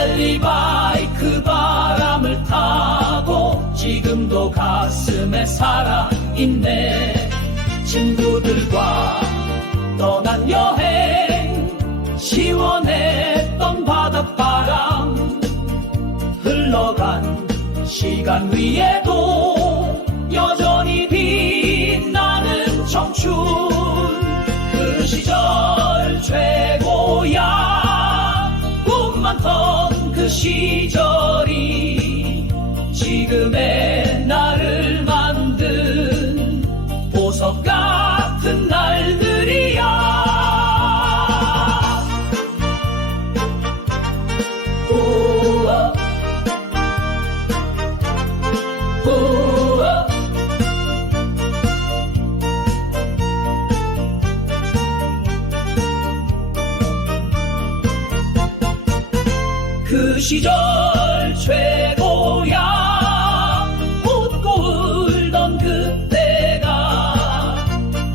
할리바이크 바람을 타고 지금도 가슴에 살아있네. 친구들과 떠난 여행 시원했던 바닷바람 흘러간 시간 위에도 여전히 빛나는 청춘. 그 시절 최고야. 꿈 많던 그 시절이 지금의 나를 만든 보석 같은 날들이야. 우와 그 시절 최고야. 웃고 울던 그때가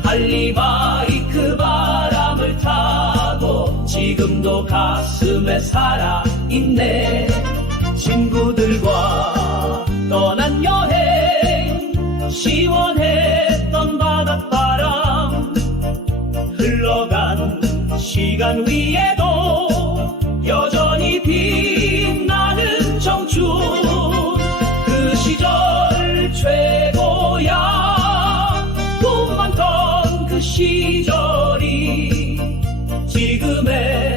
할리바이크 바람을 타고 지금도 가슴에 살아있네. 친구들과 떠난 여행 시원했던 바닷바람 흘러간 시간 위에도 여전히 빛 시절이 지금의